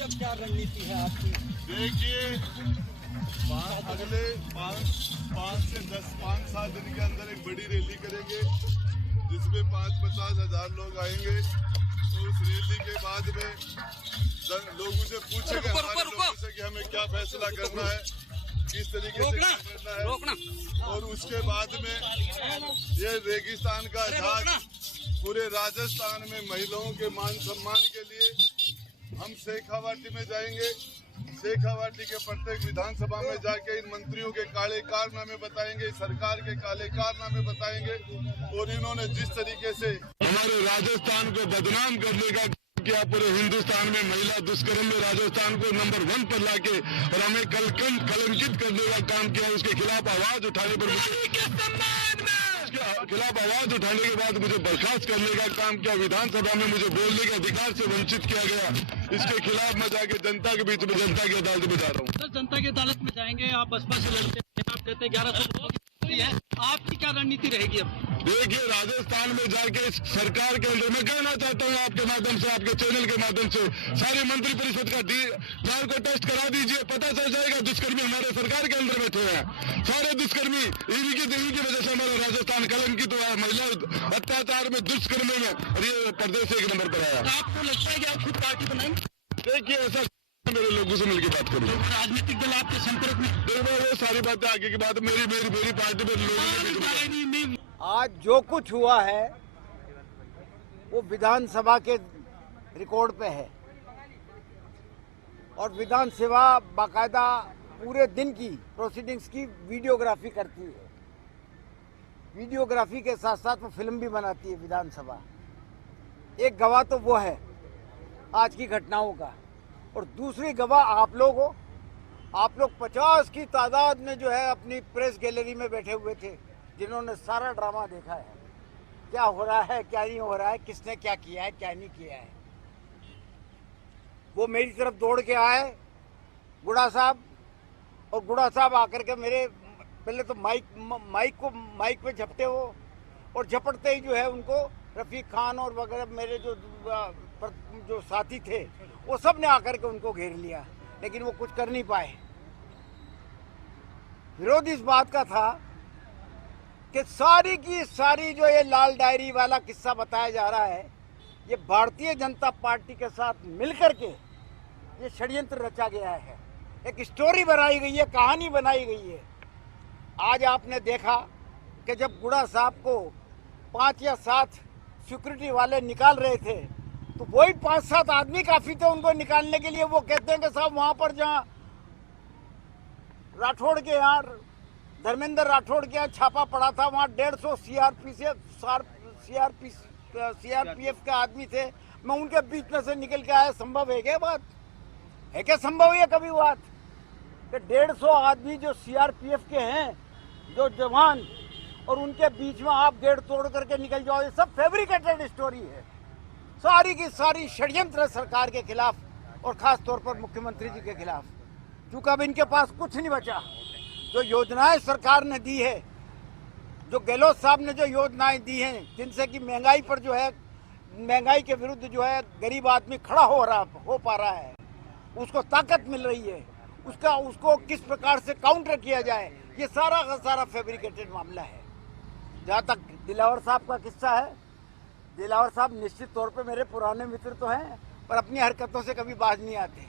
क्या रणनीति है आपकी? देखिए, अगले 5 दिन के अंदर एक बड़ी रैली करेंगे जिसमें 50 हजार लोग आएंगे। तो उस रैली के बाद में लोगों से पूछेंगे हमारे लोगों से कि हमें क्या फैसला करना है, किस तरीके से करना है। और उसके बाद में ये रेगिस्तान का जहाज पूरे राजस्थान में महिलाओं के मान सम्मान के लिए हम शेखावाटी में जाएंगे। शेखावाटी के प्रत्येक विधानसभा में जाके इन मंत्रियों के काले कारनामे बताएंगे, सरकार के काले कारनामे बताएंगे। और इन्होंने जिस तरीके से हमारे राजस्थान को बदनाम करने का किया, पूरे हिंदुस्तान में महिला दुष्कर्म में राजस्थान को नंबर 1 पर लाके और हमें कलंकित करने का काम किया, उसके खिलाफ आवाज उठाने पर के बाद मुझे बर्खास्त करने का काम किया, विधानसभा में मुझे बोलने के अधिकार से वंचित किया गया। इसके खिलाफ मैं जाके जनता के बीच में जनता की अदालत में जा रहा हूँ। सर, जनता की अदालत में जाएंगे, आप बसपा से लड़ते हैं, आप कहते हैं 1100 है, आपकी क्या रणनीति रहेगी अब? देखिए, राजस्थान में जाके इस सरकार के अंदर मैं कहना चाहता हूँ आपके माध्यम से, आपके चैनल के माध्यम से, सारी मंत्री परिषद का द्वार को टेस्ट करा दीजिए, पता चल जाएगा दुष्कर्मी हमारे सरकार के अंदर बैठे हैं। सारे दुष्कर्मी इन्हीं की वजह से हमारा राजस्थान कलंकित हुआ है, महिला अत्याचार में, दुष्कर्म में, और ये प्रदेश 1 नंबर पर आया। आपको लगता है कि आप खुद पार्टी बनाएंगे? देखिए, ऐसा मेरे लोगों से मिलकर बात करूँ। राजनीतिक दल आपके संपर्क में? देखो, वो सारी बातें आगे की बात, मेरी पार्टी में लोग। आज जो कुछ हुआ है वो विधानसभा के रिकॉर्ड पे है और विधानसभा बाकायदा पूरे दिन की प्रोसीडिंग्स की वीडियोग्राफी करती है। वीडियोग्राफी के साथ साथ वो फिल्म भी बनाती है विधानसभा। एक गवाह तो वो है आज की घटनाओं का, और दूसरी गवाह आप लोग हो। आप लोग 50 की तादाद में जो है अपनी प्रेस गैलरी में बैठे हुए थे, जिन्होंने सारा ड्रामा देखा है, क्या हो रहा है, क्या नहीं हो रहा है, किसने क्या किया है, क्या नहीं किया है। वो मेरी तरफ दौड़ के आए गुड़ा साहब, और गुड़ा साहब आकर के मेरे पहले तो माइक पे झपटे वो, और झपटते ही जो है उनको रफीक खान और वगैरह मेरे जो साथी थे वो सब ने आकर के उनको घेर लिया, लेकिन वो कुछ कर नहीं पाए। विरोध इस बात का था कि सारी की सारी जो ये लाल डायरी वाला किस्सा बताया जा रहा है, ये भारतीय जनता पार्टी के साथ मिलकर के ये षड्यंत्र रचा गया है, एक स्टोरी बनाई गई है, कहानी बनाई गई है। आज आपने देखा कि जब गुड़ा साहब को 5 या 7 सिक्योरिटी वाले निकाल रहे थे, तो वही 5-7 आदमी काफी थे उनको निकालने के लिए। वो कहते हैं कि साहब वहां पर जहां राठौड़ के यहाँ, धर्मेंद्र राठौड़ के यहाँ छापा पड़ा था, वहाँ 150 सीआरपीएफ के आदमी थे, मैं उनके बीच में से निकल के आया। संभव है क्या बात? है क्या संभव है कभी बात कि 150 आदमी जो सीआरपीएफ के हैं, जो जवान, और उनके बीच में आप गेट तोड़ करके निकल जाओ? ये सब फैब्रिकेटेड स्टोरी है, सारी की सारी षड्यंत्र सरकार के खिलाफ और खास तौर पर मुख्यमंत्री जी के खिलाफ। क्योंकि अब इनके पास कुछ नहीं बचा। जो योजनाएं सरकार ने दी है, जो गहलोत साहब ने जो योजनाएं दी हैं, जिनसे कि महंगाई पर जो है, महंगाई के विरुद्ध जो है गरीब आदमी खड़ा हो पा रहा है, उसको ताकत मिल रही है, उसको किस प्रकार से काउंटर किया जाए, ये सारा का सारा फैब्रिकेटेड मामला है। जहाँ तक दिलावर साहब का किस्सा है, दिलावर साहब निश्चित तौर पे मेरे पुराने मित्र तो हैं, पर अपनी हरकतों से कभी बाज नहीं आते।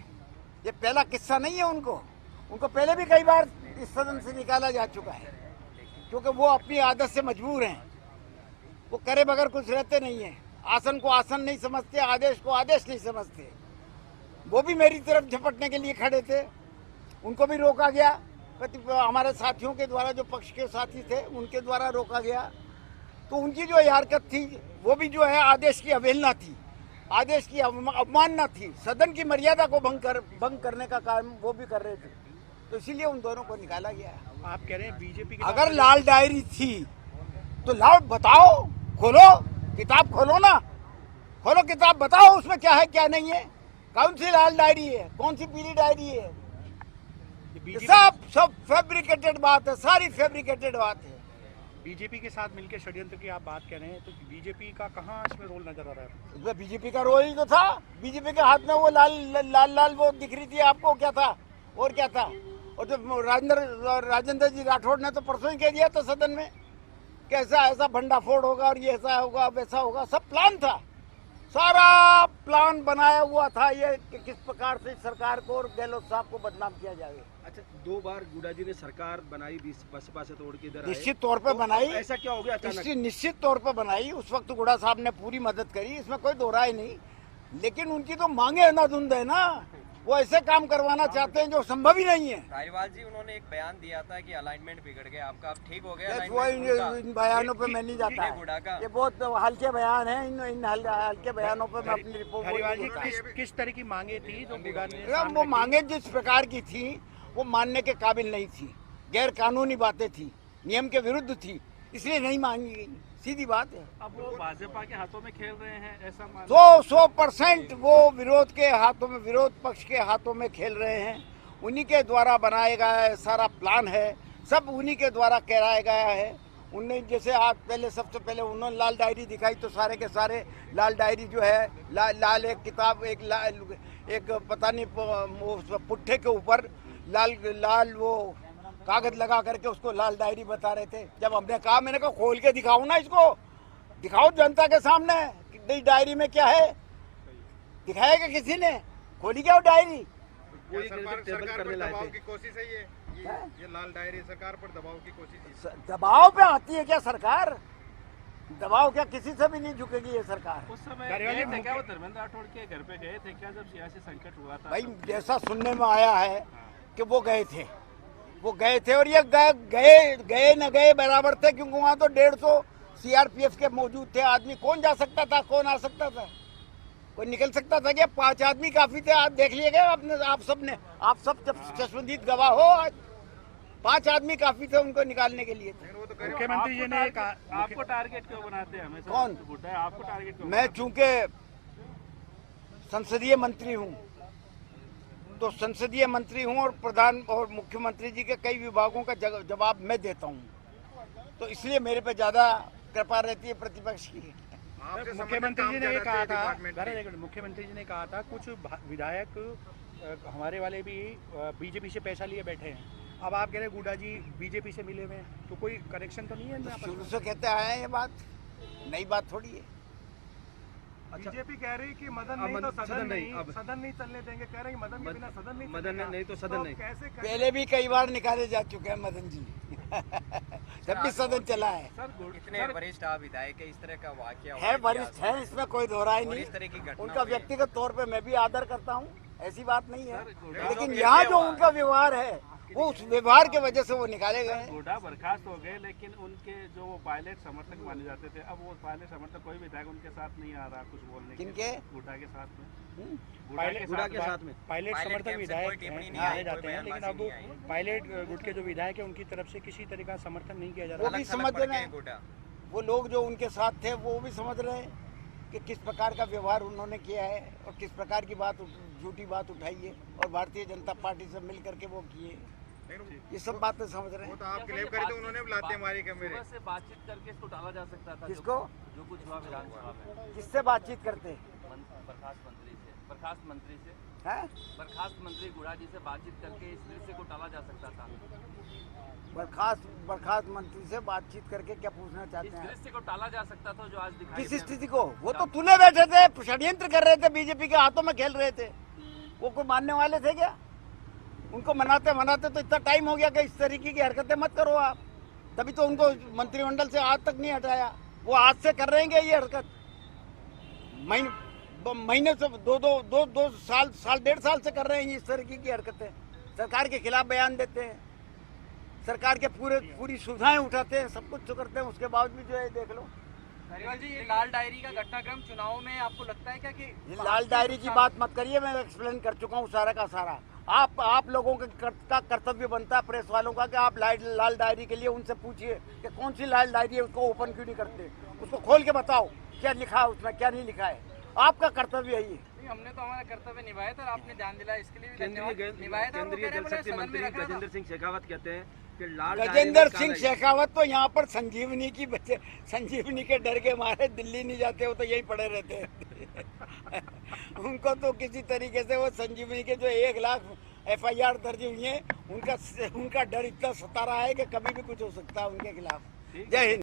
ये पहला किस्सा नहीं है उनको पहले भी कई बार इस सदन से निकाला जा चुका है, क्योंकि वो अपनी आदत से मजबूर हैं। वो करे बगैर कुछ रहते नहीं हैं, आसन को आसन नहीं समझते, आदेश को आदेश नहीं समझते। वो भी मेरी तरफ झपटने के लिए खड़े थे, उनको भी रोका गया, हमारे साथियों के द्वारा, जो पक्ष के साथी थे उनके द्वारा रोका गया। तो उनकी जो हरकत थी वो भी जो है आदेश की अवहेलना थी, आदेश की अवमानना थी, सदन की मर्यादा को भंग करने का काम वो भी कर रहे थे। तो इसीलिए उन दोनों को निकाला गया। आप कह रहे हैं बीजेपी की अगर लाल डायरी थी तो लाओ, बताओ, खोलो किताब, खोलो ना, खोलो किताब, बताओ उसमें क्या है क्या नहीं है। कौन सी लाल डायरी है, कौन सी पीली डायरी है? सब फैब्रिकेटेड बात है, सारी फैब्रिकेटेड बात है। बीजेपी के साथ मिलकर षड्यंत्र की आप बात कर रहे हैं, तो बीजेपी का कहाँ इसमें रोल नजर आ रहा है? उसमें बीजेपी का रोल ही तो था। बीजेपी के हाथ में वो लाल लाल लाल वो दिख रही थी आपको, क्या था और क्या था। और जो राजेंद्र जी राठौड़ ने तो परसों ही कह दिया था सदन में कि ऐसा भंडाफोड़ होगा और ये ऐसा होगा वैसा होगा। सब प्लान था, सारा प्लान बनाया हुआ था ये कि किस प्रकार से सरकार को और गहलोत साहब को बदनाम किया जाए। अच्छा, 2 बार गुडा जी ने सरकार बनाई, बसपा से तोड़ के इधर आए। निश्चित तौर पे बनाई। ऐसा क्या हो गया अचानक? निश्चित तौर पे बनाई। उस वक्त गुड़ा साहब ने पूरी मदद करी, इसमें कोई दो राय नहीं। लेकिन उनकी तो मांगे अंधाधुंध है ना, वो ऐसे काम करवाना चाहते हैं जो संभव ही नहीं है। धारीवाल जी, उन्होंने एक बयान दिया था कि अलाइनमेंट बिगड़ गया आपका, अब ठीक हो गया वो इन बयानों पे मैं नहीं जाता गुडा का? ये बहुत हल्के बयान है। इन हल्के बयानों पे मैं अपनी धारीवाल जी रिपोर्ट किस तरह की मांगे थी जो गुडा ने? वो मांगे जिस प्रकार की थी वो मानने के काबिल नहीं थी, गैर कानूनी बातें थी, नियम के विरुद्ध थी, इसलिए नहीं मांगी गई। सीधी बात है। अब वो भाजपा के हाथों में खेल रहे हैं ऐसा 100% वो विरोध के हाथों में, विरोध पक्ष के हाथों में खेल रहे हैं। उन्हीं के द्वारा बनाया गया सारा प्लान है, सब उन्हीं के द्वारा कराया गया है। उनने जैसे आप पहले सबसे पहले उन्होंने लाल डायरी दिखाई तो सारे के सारे लाल डायरी जो है लाल एक किताब एक पता नहीं पुट्ठे के ऊपर लाल वो कागज लगा करके उसको लाल डायरी बता रहे थे। जब हमने कहा, मैंने कहा खोल के दिखाओ ना, इसको दिखाओ जनता के सामने कि डायरी में क्या है। दिखाया क्या किसी ने? खोली क्या वो डायरी? सरकार पर दबाव की कोशिश है ये लाल डायरी सरकार पर दबाव की कोशिश है। दबाव पे आती है क्या सरकार? दबाव क्या किसी से भी नहीं झुकेगी ये सरकार। उस समय गए थे क्या वो धर्मेंद्र राठौड़ के घर पे गए थे क्या जब सियासी संकट हुआ था? भाई जैसा सुनने में आया है कि वो गए थे और ये गए न गए बराबर थे, क्योंकि वहाँ तो 150 सीआरपीएफ के मौजूद थे आदमी। कौन जा सकता था, कौन आ सकता था? कोई निकल सकता था क्या? 5 आदमी काफी थे। आप देख लिए गए आप सब चश्मदीद गवाह हो। आज 5 आदमी काफी थे उनको निकालने के लिए। मुख्यमंत्री जी ने आपको टारगेट क्यों बनाते हैं हमेशा? कौन? आपको टारगेट क्यों? मैं चूंकि संसदीय मंत्री हूँ, तो संसदीय मंत्री हूँ और प्रधान और मुख्यमंत्री जी के कई विभागों का जवाब मैं देता हूँ, तो इसलिए मेरे पे ज्यादा कृपा रहती है प्रतिपक्ष की। मुख्यमंत्री जी ने कहा था, मुख्यमंत्री जी ने कहा था कुछ विधायक हमारे वाले भी बीजेपी से पैसा लिए बैठे हैं। अब आप कह रहे हैं गुडा जी बीजेपी से मिले हुए हैं, तो कोई कनेक्शन तो नहीं है? शुरू से कहते आए हैं, ये बात नई बात थोड़ी है। बीजेपी कह रही कि मदन नहीं तो सदन नहीं चलने देंगे, कह रहे हैं मदन के बिना सदन नहीं, मदन नहीं तो सदन नहीं। कैसे पहले भी कई बार निकाले जा चुके हैं मदन जी जब भी सदन चला है। इतने वरिष्ठ आप विधायक है, इस तरह का वाकया है वरिष्ठ है, इसमें कोई दोहराई नहीं। इस तरह की घटना उनका व्यक्तिगत तौर पे मैं भी आदर करता हूँ, ऐसी बात नहीं है, लेकिन यहाँ जो उनका व्यवहार है वो उस व्यवहार के वजह से वो निकाले गए। गुडा बर्खास्त हो गए, लेकिन उनके जो वो पायलट समर्थक माने जाते थे, अब वो पायलट समर्थक कोई विधायक उनके साथ नहीं आ रहा कुछ बोलने के। किनके? गुडा के साथ में। गुडा के साथ में पायलट समर्थक विधायक माने जाते हैं, लेकिन अब पायलट गुट के जो विधायक है उनकी तरफ से किसी तरह का समर्थन नहीं किया जा रहा। वो भी समझ रहे हैं, वो लोग जो उनके साथ थे वो भी समझ रहे हैं कि किस प्रकार का व्यवहार उन्होंने किया है और किस प्रकार की बात झूठी बात उठाई है और भारतीय जनता पार्टी से मिल करके वो किए, ये सब बातें समझ रहे हैं। तो आप क्लेम करते उन्होंने लाते मारी कैमरे से बातचीत करके इसको टाला जा सकता था। किसको? जो कुछ हुआ विधानसभा में। किससे बातचीत करते? बर्खास्त मंत्री से हैं? बर्खास्त मंत्री गुडा जी से बातचीत करके इस रिश्ते को टाला जा सकता था। बर्खास्त मंत्री से बातचीत करके क्या पूछना चाहते इस हैं? रिश्ते को टाला जा सकता था जो आज दिखाई किस स्थिति को? वो तो तुले बैठे थे, षड्यंत्र कर रहे थे, बीजेपी के हाथों में खेल रहे थे। वो कोई मानने वाले थे क्या? उनको मनाते मनाते तो इतना टाइम हो गया कि इस तरीके की हरकतें मत करो आप। तभी तो उनको मंत्रिमंडल से आज तक नहीं हटाया। वो आज से कर रहे हैं ये हरकत, महीने से दो साल 1.5 साल से कर रहे हैं इस तरीके की हरकतें। सरकार के खिलाफ बयान देते हैं, सरकार के पूरी सुविधाएं उठाते हैं, सब कुछ तो करते हैं, उसके बावजूद जो है देख लो। धारीवाल जी, ये लाल डायरी का घटनाक्रम चुनाव में आपको लगता है क्या कि ये लाल डायरी की बात मत करिए, मैं एक्सप्लेन कर चुका हूँ सारा का सारा। आप लोगों का कर्तव्य बनता है, प्रेस वालों का, कि आप लाल डायरी के लिए उनसे पूछिए कि कौन सी लाल डायरी है, उसको ओपन क्यों नहीं करते, उसको खोल के बताओ क्या लिखा है उसमें, क्या नहीं लिखा है। आपका कर्तव्य है ये। हमने तो हमारा कर्तव्य निभाया था, आपने ध्यान दिलाया, इसके लिए भी केंद्रीय निभाया था। जल शक्ति मंत्री गजेंद्र सिंह शेखावत कहते हैं कि लाल गजेंद्र सिंह शेखावत तो यहाँ पर संजीवनी के डर के मारे दिल्ली नहीं जाते, वो तो यहीं पड़े रहते हैं। उनको तो किसी तरीके से वो संजीवनी के जो 1 लाख FIR दर्ज हुई है, उनका डर इतना सता रहा है कि कभी भी कुछ हो सकता है उनके खिलाफ। जय हिंद।